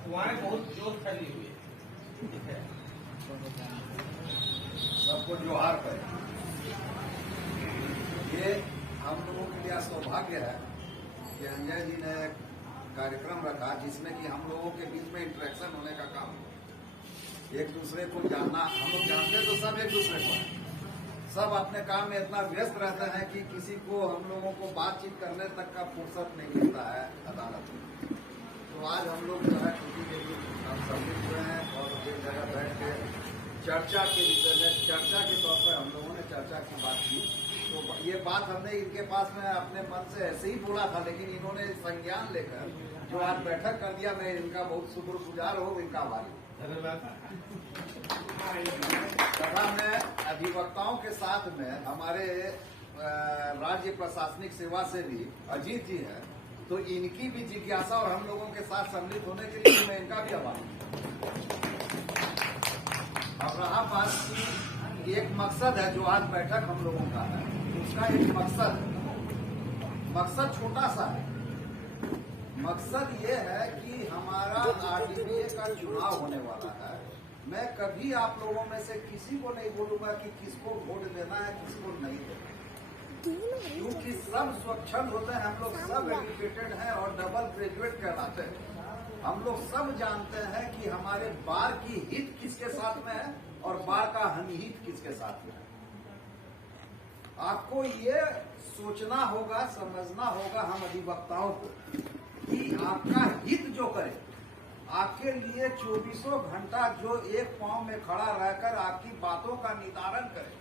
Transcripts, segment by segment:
अफवाहें बहुत जोर फैली हुई है, ठीक है। सबको जोहार करें। ये हम लोगों के लिए सौभाग्य है कि अंजय जी ने कार्यक्रम रखा जिसमें कि हम लोगों के बीच में इंटरेक्शन होने का काम हो, एक दूसरे को जानना। हम लोग जानते तो सब एक दूसरे को है, सब अपने काम में इतना व्यस्त रहते हैं कि किसी को हम लोगों को बातचीत करने तक का फुर्सत नहीं मिलता है अदालत में। तो आज हम लोग जो है छुट्टी के लिए हम सम्मिलित हुए हैं और एक जगह बैठ के चर्चा के विषय में, चर्चा के तौर पर हम लोगों ने चर्चा की बात की। तो ये बात हमने इनके पास में अपने मन से ऐसे ही बोला था, लेकिन इन्होंने संज्ञान लेकर जो आज बैठक कर दिया, मैं इनका बहुत शुक्रगुजार हूँ, इनका आभारी। तथा मैं अधिवक्ताओं के साथ में हमारे राज्य प्रशासनिक सेवा से भी अजीत जी हैं, तो इनकी भी जिज्ञासा और हम लोगों के साथ सम्मिलित होने के लिए मैं इनका भी आभारी हूँ। अब रहा बात की एक मकसद है जो आज बैठक हम लोगों का है, उसका एक मकसद छोटा सा है। मकसद ये है कि हमारा आरडीए का चुनाव होने वाला है। मैं कभी आप लोगों में से किसी को नहीं बोलूंगा कि किसको वोट देना है, किसको नहीं देना, क्योंकि सब स्वच्छंद होते हैं। हम लोग सब एजुकेटेड हैं और डबल ग्रेजुएट कहलाते हैं। हम लोग सब जानते हैं कि हमारे बार की हित किसके साथ में है और बार का अनहित किसके साथ में है। आपको ये सोचना होगा, समझना होगा हम अधिवक्ताओं को कि आपका हित जो करे, आपके लिए 24 घंटा जो एक पांव में खड़ा रहकर आपकी बातों का निदान करे,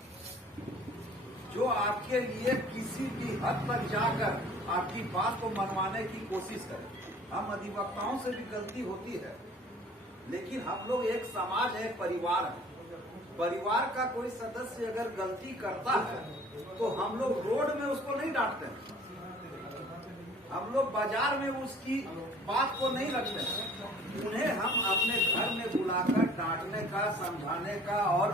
जो आपके लिए किसी भी हद तक जाकर आपकी बात को मनवाने की कोशिश करे। हम अधिवक्ताओं से भी गलती होती है, लेकिन हम लोग एक समाज है, परिवार है। परिवार का कोई सदस्य अगर गलती करता है तो हम लोग रोड में उसको नहीं डांटते हैं, हम लोग बाजार में उसकी बात को नहीं रखते हैं। उन्हें हम अपने घर में बुलाकर डांटने का, समझाने का और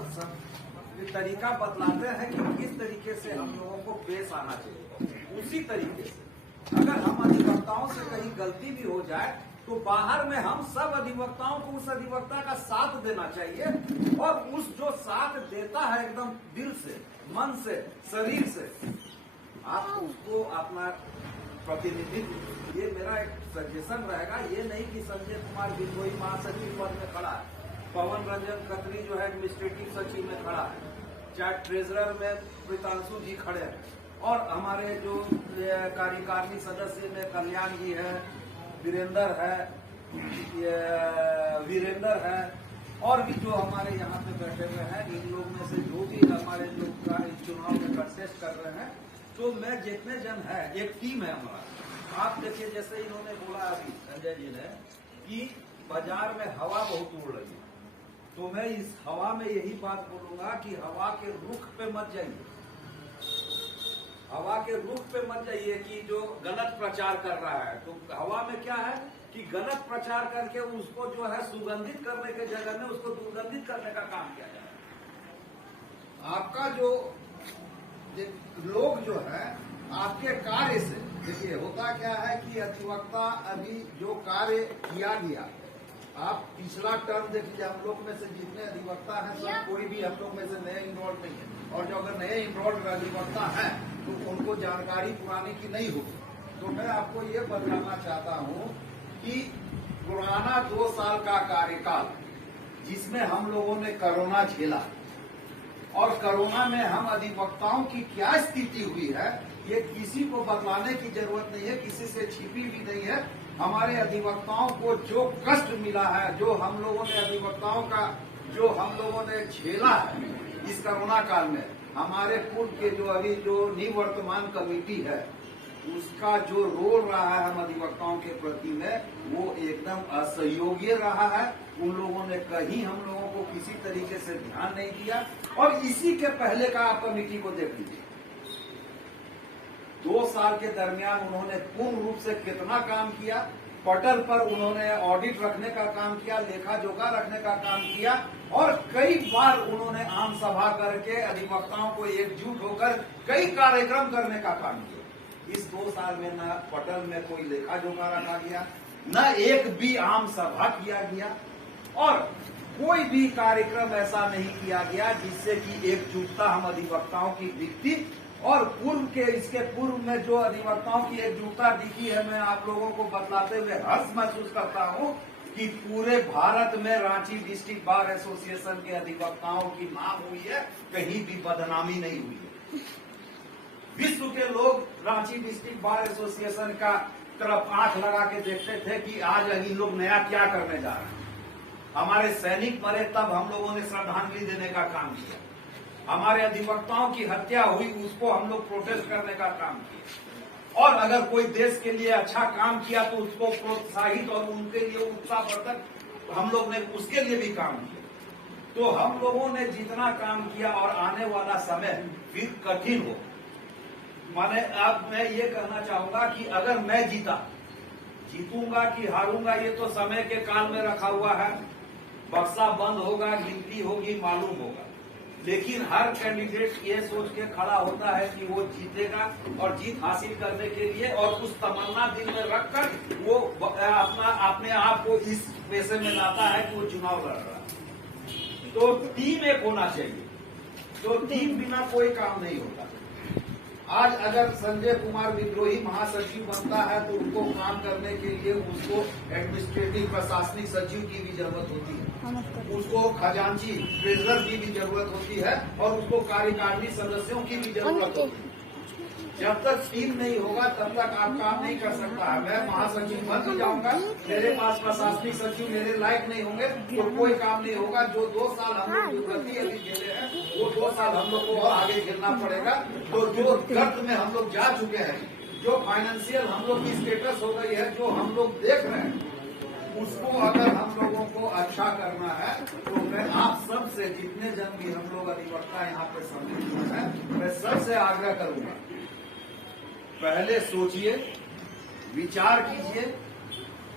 तरीका बतलाते हैं कि किस तरीके से हम लोगों को पेश आना चाहिए। उसी तरीके से अगर हम अधिवक्ताओं से कहीं गलती भी हो जाए तो बाहर में हम सब अधिवक्ताओं को उस अधिवक्ता का साथ देना चाहिए, और उस जो साथ देता है एकदम दिल से, मन से, शरीर से, आप उसको अपना प्रतिनिधित्व, ये मेरा एक सजेशन रहेगा। ये नहीं कि संजय कुमार बिंदोई महासचिव पद में खड़ा है, पवन रंजन खत्री जो है एडमिनिस्ट्रेटिव सचिव में खड़ा है, चाहे ट्रेजरर में प्रीतांशु जी खड़े हैं, और हमारे जो कार्यकारिणी सदस्य में कल्याण जी है, वीरेंद्र है, और भी जो हमारे यहाँ पे बैठे हुए हैं, इन लोग में से जो भी हमारे लोग इस चुनाव में कंटेस्ट कर रहे हैं, तो मैं जितने जन है, एक टीम है हमारा। आप देखिए, जैसे इन्होंने बोला अभी संजय जी ने कि बाजार में हवा बहुत उड़ रही है, तो मैं इस हवा में यही बात बोलूंगा कि हवा के रुख पे मत जाइए, हवा के रुख पे मत जाइए कि जो गलत प्रचार कर रहा है। तो हवा में क्या है कि गलत प्रचार करके उसको जो है सुगंधित करने के जगह में उसको दुर्गंधित करने का काम किया जाए। आपका जो लोग जो है आपके कार्य से, देखिए होता क्या है कि अधिवक्ता अभी जो कार्य किया गया, आप पिछला टर्म देखिए, हम लोग में से जितने अधिवक्ता हैं सब कोई भी हम लोग में से नए इनरोल्ड नहीं है, और जो अगर नए इनरोल्ड अधिवक्ता हैं तो उनको जानकारी पुरानी की नहीं होगी। तो मैं आपको ये बताना चाहता हूँ कि पुराना 2 साल का कार्यकाल जिसमें हम लोगों ने कोरोना झेला, और कोरोना में हम अधिवक्ताओं की क्या स्थिति हुई है, ये किसी को बतलाने की जरूरत नहीं है, किसी से छिपी भी नहीं है। हमारे अधिवक्ताओं को जो कष्ट मिला है, जो हम लोगों ने अधिवक्ताओं का जो हम लोगों ने झेला है इस कोरोना काल में, हमारे पूर्व के जो अभी जो निवर्तमान कमेटी है उसका जो रोल रहा है हम अधिवक्ताओं के प्रति में, वो एकदम असहयोगी रहा है। उन लोगों ने कहीं हम लोगों को किसी तरीके से ध्यान नहीं दिया, और इसी के पहले का आप कमेटी को देख लीजिए, 2 साल के दरमियान उन्होंने पूर्ण रूप से कितना काम किया। पटल पर उन्होंने ऑडिट रखने का काम किया, लेखा जोखा रखने का काम किया, और कई बार उन्होंने आम सभा करके अधिवक्ताओं को एकजुट होकर कई कार्यक्रम करने का काम किया। इस 2 साल में न पटल में कोई लेखा जोखा रखा गया, न एक भी आम सभा किया गया और कोई भी कार्यक्रम ऐसा नहीं किया गया जिससे कि एकजुटता हम अधिवक्ताओं की दिखती। और इसके पूर्व में जो अधिवक्ताओं की एकजुटता दिखी है, मैं आप लोगों को बतलाते हुए हर्ष महसूस करता हूं कि पूरे भारत में रांची डिस्ट्रिक्ट बार एसोसिएशन के अधिवक्ताओं की नाम हुई है, कहीं भी बदनामी नहीं हुई है। विश्व के लोग रांची डिस्ट्रिक्ट बार एसोसिएशन का तरफ आंख लगा के देखते थे कि आज इन लोग नया क्या करने जा रहे हैं। हमारे सैनिक मरे तब हम लोगों ने श्रद्धांजलि देने का काम किया, हमारे अधिवक्ताओं की हत्या हुई उसको हम लोग प्रोटेस्ट करने का काम किया, और अगर कोई देश के लिए अच्छा काम किया तो उसको प्रोत्साहित और उनके लिए उत्साहवर्धक हम लोग ने उसके लिए भी काम किया। तो हम लोगों ने जितना काम किया और आने वाला समय फिर कठिन हो, माने अब मैं ये कहना चाहूंगा कि अगर मैं जीतूंगा कि हारूंगा ये तो समय के काल में रखा हुआ है, बक्सा बंद होगा, गिनती होगी, मालूम होगा। लेकिन हर कैंडिडेट ये सोच के खड़ा होता है कि वो जीतेगा और जीत हासिल करने के लिए और उस तमन्ना दिल में रखकर वो अपने आप को इस पैसे में लाता है कि वो चुनाव लड़ रहा है। तो टीम एक होना चाहिए, तो टीम बिना कोई काम नहीं होता। आज अगर संजय कुमार विद्रोही महासचिव बनता है तो उनको काम करने के लिए उसको एडमिनिस्ट्रेटिव प्रशासनिक सचिव की भी जरूरत होती है, उसको खजांची ट्रेजरर की भी जरूरत होती है और उसको कार्यकारिणी सदस्यों की भी जरूरत होती है। जब तक टीम नहीं होगा तब तक आप काम नहीं कर सकता है। मैं महासचिव बन भी जाऊंगा, मेरे पास प्रशासनिक सचिव मेरे लायक नहीं होंगे तो कोई काम नहीं होगा। जो 2 साल हम लोग गति अभी झेले हैं वो 2 साल हम लोग को और आगे झेलना पड़ेगा। तो जो गर्त में हम लोग जा चुके हैं, जो फाइनेंशियल हम लोग की स्टेटस हो गई है, जो हम लोग देख रहे हैं, उसको अगर हम लोगों को अच्छा करना है तो मैं आप सबसे, जितने जन भी हम लोग अधिवक्ता यहाँ पे सम्मिलित हैं, मैं सबसे आग्रह करूंगा, पहले सोचिए, विचार कीजिए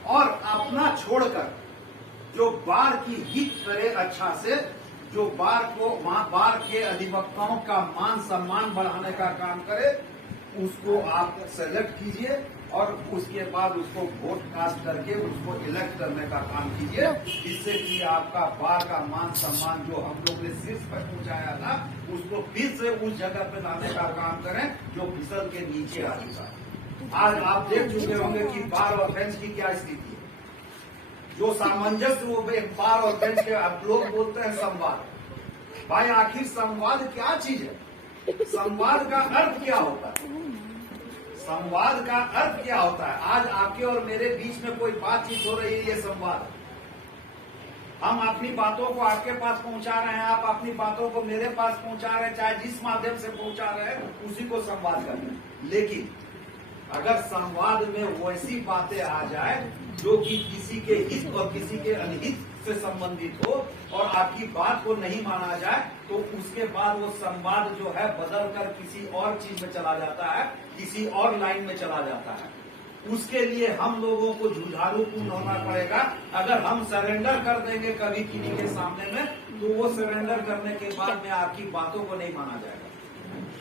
और अपना छोड़कर जो बार की हित करे अच्छा से, जो बार के अधिवक्ताओं का मान सम्मान बढ़ाने का काम करे, उसको आप सेलेक्ट कीजिए और उसके बाद उसको वोट कास्ट करके उसको इलेक्ट करने का काम कीजिए, जिससे कि आपका बार का मान सम्मान जो हम लोग ने शीर्ष पर पहुंचाया था उसको फिर से उस जगह पे लाने का काम करें जो फिसल के नीचे आ चुका है। आज आप देख चुके होंगे कि बार और बेंच की क्या स्थिति है, जो सामंजस्य वो बार और बेंच के आप लोग बोलते हैं संवाद। भाई आखिर संवाद क्या चीज है? संवाद का अर्थ क्या होता है? संवाद का अर्थ क्या होता है? आज आपके और मेरे बीच में कोई बातचीत हो रही है, ये संवाद। हम अपनी बातों को आपके पास पहुंचा रहे हैं, आप अपनी बातों को मेरे पास पहुंचा रहे हैं, चाहे जिस माध्यम से पहुंचा रहे हैं उसी को संवाद कर रहे हैं। लेकिन अगर संवाद में वैसी बातें आ जाए जो कि किसी के हित और किसी के अनहित से संबंधित हो और आपकी बात को नहीं माना जाए, तो उसके बाद वो संवाद जो है बदल कर किसी और चीज में चला जाता है, किसी और लाइन में चला जाता है। उसके लिए हम लोगों को जुझारूपूर्ण होना पड़ेगा। अगर हम सरेंडर कर देंगे कभी किसी के सामने में, तो वो सरेंडर करने के बाद में आपकी बातों को नहीं माना जाएगा।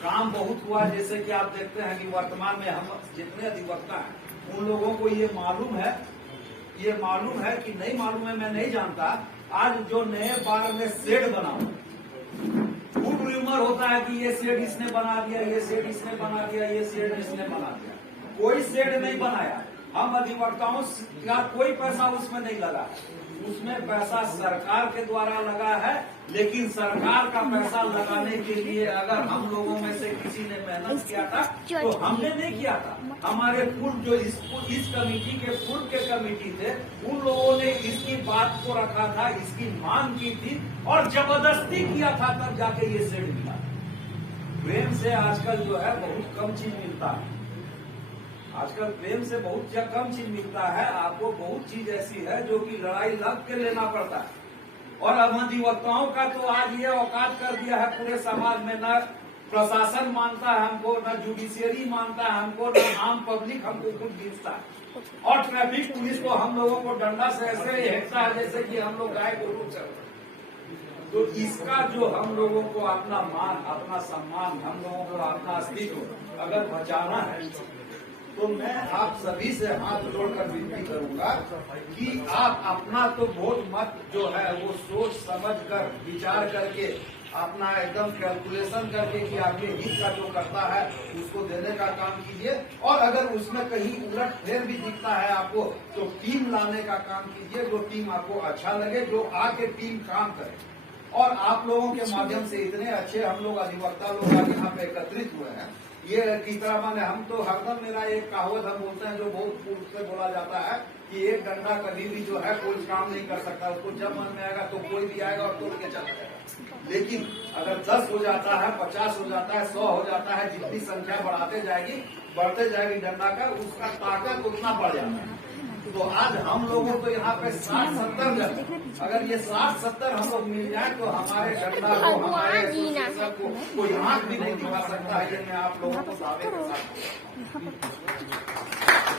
काम बहुत हुआ, जैसे कि आप देखते हैं कि वर्तमान में हम जितने अधिवक्ता हैं उन लोगों को ये मालूम है कि नहीं मालूम है, मैं नहीं जानता। आज जो नए बार में शेड बना, खूब र्यूमर होता है कि ये शेड इसने बना दिया, ये शेड इसने बना दिया, ये शेड इसने बना दिया। कोई शेड नहीं बनाया, हम अधिवक्ताओं का कोई पैसा उसमें नहीं लगा, उसमें पैसा सरकार के द्वारा लगा है। लेकिन सरकार का पैसा लगाने के लिए अगर हम लोगों में से किसी ने मेहनत किया था तो हमने नहीं किया था। हमारे पूर्व जो इस कमेटी के पूर्व के कमेटी थे, उन लोगों ने इसकी बात को रखा था, इसकी मांग की थी और जबरदस्ती किया था, तब जाके ये सेट मिला। प्रेम से आजकल जो है बहुत कम चीज मिलता है, आजकल प्रेम से बहुत कम चीज मिलता है। आपको बहुत चीज ऐसी है जो कि लड़ाई लग के लेना पड़ता है। और अब अधिवक्ताओं का तो आज ये औकात कर दिया है पूरे समाज में, न प्रशासन मानता है हमको, न जुडिशियरी मानता है हमको, न आम पब्लिक हमको कुछ गिनता है। और ट्रैफिक पुलिस को हम लोगों को डंडा से ऐसे हेंकता है जैसे कि हम लोग गाय को रूप चल। तो इसका जो हम लोगों को अपना मान, अपना सम्मान, हम लोगों को अपना अस्तित्व अगर बचाना है तो मैं आप सभी से हाथ जोड़कर विनती करूंगा कि आप अपना तो वोट मत जो है वो सोच समझ कर विचार करके अपना एकदम कैलकुलेशन करके कि आपके हित का जो करता है उसको देने का काम कीजिए। और अगर उसमें कहीं उलट फेर भी दिखता है आपको तो टीम लाने का काम कीजिए, जो टीम आपको अच्छा लगे, जो आके टीम काम करे। और आप लोगों के माध्यम से इतने अच्छे हम लोग अधिवक्ता लोग आज यहाँ पे एकत्रित हुए हैं, ये की तरह माने हम तो हरदम, मेरा एक कहावत हम बोलते हैं जो बहुत पूर्व से बोला जाता है कि एक डंडा कभी भी जो है कोई काम नहीं कर सकता, उसको जब मन में आएगा तो कोई भी आएगा और तोड़ के चला जाएगा। लेकिन अगर 10 हो जाता है, 50 हो जाता है, 100 हो जाता है, जितनी संख्या बढ़ते जाएगी डंडा का, उसका ताकत उतना बढ़ जाता है। तो आज हम लोगों को यहाँ पे 60-70 जन, अगर ये 60-70 हम लोग मिल जाए तो हमारे डंडा को, हमारे एसोसिएशन को कोई आंख भी नहीं दिखा सकता है। ये मैं आप लोगों को दावे के साथ,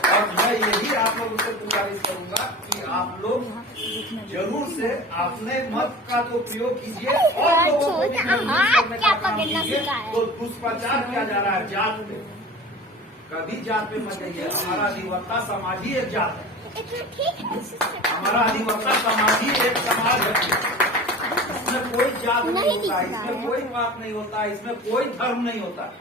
और मैं यही आप लोगों से गुजारिश करूंगा कि आप लोग जरूर से अपने मत का तो प्रयोग कीजिए और लोगों को भी करने का काम कीजिए। तो दुष्प्रचार किया जा रहा है जात पे, कभी जात पे मत जाइए। हमारा अधिवक्ता समाज ही एक जात है, हमारा अधिवक्ता समाज ही एक समाज है। इसमें कोई जात नहीं होता, इसमें कोई बात नहीं होता, इसमें कोई धर्म नहीं होता।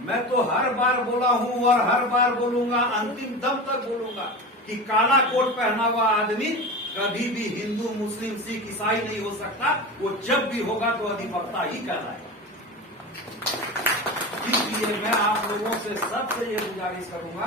मैं तो हर बार बोला हूँ और हर बार बोलूंगा, अंतिम दम तक बोलूंगा कि काला कोट पहना हुआ आदमी कभी भी हिंदू, मुस्लिम, सिख, ईसाई नहीं हो सकता। वो जब भी होगा तो अधिवक्ता ही कहलाएगा। इसलिए मैं आप लोगों से सबसे ये गुजारिश करूंगा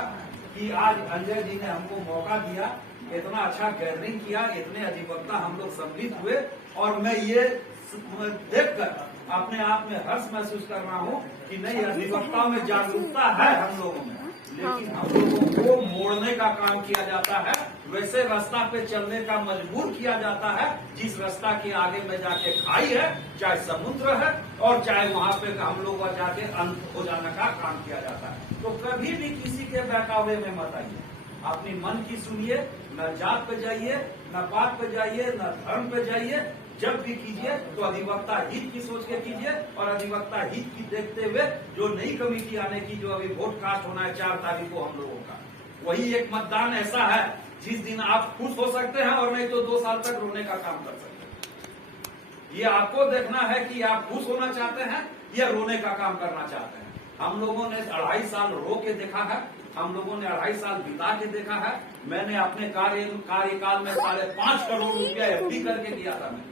कि आज अंजय जी ने हमको मौका दिया, इतना अच्छा गैदरिंग किया, इतने अधिवक्ता हम लोग सम्मिलित हुए, और मैं ये देखकर अपने आप में हर्ष महसूस कर रहा हूँ कि नहीं, अधिवक्ताओं में जागरूकता है हम लोगों में, लेकिन हम लोगों को मोड़ने का काम किया जाता है, वैसे रास्ता पे चलने का मजबूर किया जाता है जिस रास्ता के आगे में जाके खाई है, चाहे समुद्र है, और चाहे वहाँ पे हम लोग जाके अंत हो जाने का काम किया जाता है। तो कभी भी किसी के बहकावे में मत आइए, अपनी मन की सुनिए, न जात पे जाइए, न बात पे जाइए, न धर्म पे जाइए। जब भी कीजिए तो अधिवक्ता हित की सोच के कीजिए, और अधिवक्ता हित की देखते हुए जो नई कमेटी आने की, जो अभी वोट कास्ट होना है 4 तारीख को हम लोगों का, वही एक मतदान ऐसा है जिस दिन आप खुश हो सकते हैं और नहीं तो 2 साल तक रोने का काम कर सकते हैं। ये आपको देखना है कि आप खुश होना चाहते हैं या रोने का काम करना चाहते हैं। हम लोगों ने 2.5 साल रो के देखा है, हम लोगों ने 2.5 साल बिता के देखा है। मैंने अपने कार्यकाल में 5.5 करोड़ रुपया FD करके दिया था मैं,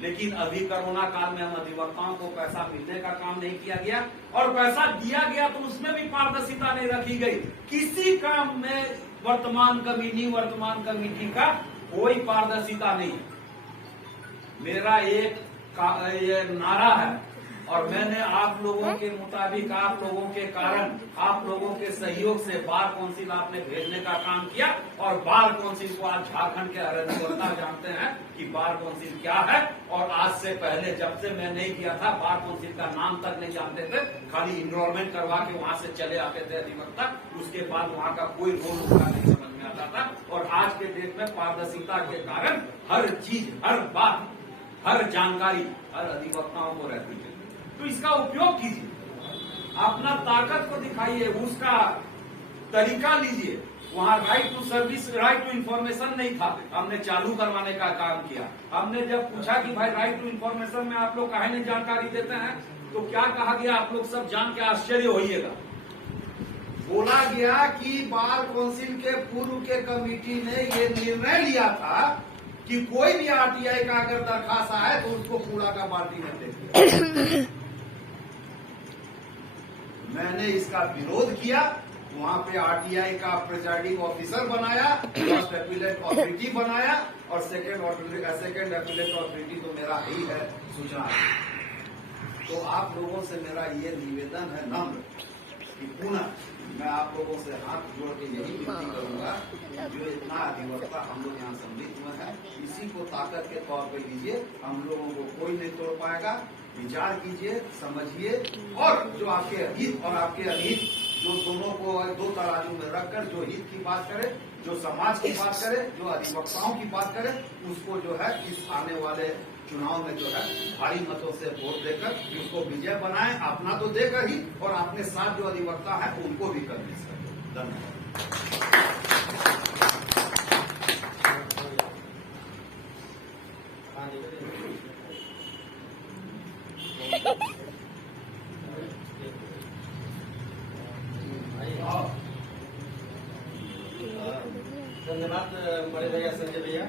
लेकिन अभी कोरोना काल में हम अधिवक्ताओं को पैसा मिलने का काम नहीं किया गया, और पैसा दिया गया तो उसमें भी पारदर्शिता नहीं रखी गई। किसी काम में वर्तमान कमेटी का कोई पारदर्शिता नहीं। मेरा एक ये नारा है, और मैंने आप लोगों के मुताबिक, आप लोगों के कारण, आप लोगों के सहयोग से बार काउंसिल आपने भेजने का काम किया, और बार काउंसिल को आज झारखंड के अधिवक्ता जानते हैं कि बार काउंसिल क्या है। और आज से पहले जब से मैं नहीं किया था, बार काउंसिल का नाम तक नहीं जानते थे, खाली इनरोलमेंट करवा के वहां से चले आते थे अधिवक्ता, उसके बाद वहां का कोई रोल उनका नहीं समझ में आता था। और आज के डेट में पारदर्शिता के कारण हर चीज, हर बात, हर जानकारी हर अधिवक्ताओं को रहती है। तो इसका उपयोग कीजिए, अपना ताकत को दिखाइए, उसका तरीका लीजिए। वहाँ right to service, right to information नहीं था, हमने चालू करवाने का काम किया। हमने जब पूछा कि भाई राइट टू इन्फॉर्मेशन में आप लोग काहे नहीं जानकारी देते हैं, तो क्या कहा गया, आप लोग सब जान के आश्चर्य होइएगा। बोला गया कि बार काउंसिल के पूर्व के कमेटी ने ये निर्णय लिया था कि कोई भी RTI का अगर दरखास्त आए तो उसको कूड़ा का बाल्टी में देते। मैंने इसका विरोध किया, वहां पे RTI का प्रिजाइडिंग ऑफिसर बनाया, फर्स्ट अपीलेट अथॉरिटी बनाया, और सेकेंड अपीलेट अथॉरिटी तो मेरा ही है सूचना। तो आप लोगों से मेरा ये निवेदन है नम्र कि पुनः मैं आप लोगों से हाथ जोड़ के यही विनती करूंगा, जो इतना अधिवक्ता हम लोग यहाँ सम्मिलित हुए हैं, इसी को ताकत के तौर पे लीजिए। हम लोगों को कोई नहीं तोड़ पाएगा। विचार कीजिए, समझिए, और जो आपके हित और आपके अहित, जो दोनों को 2 तराजू में रखकर जो हित की बात करे, जो समाज की बात करे, जो अधिवक्ताओं की बात करे, उसको जो है इस आने वाले चुनाव में जो है भारी मतों से वोट देकर उसको विजय बनाएं। अपना तो देकर ही, और अपने साथ जो अधिवक्ता है उनको भी कन्विंस करें। धन्यवाद बड़े भैया संजय भैया।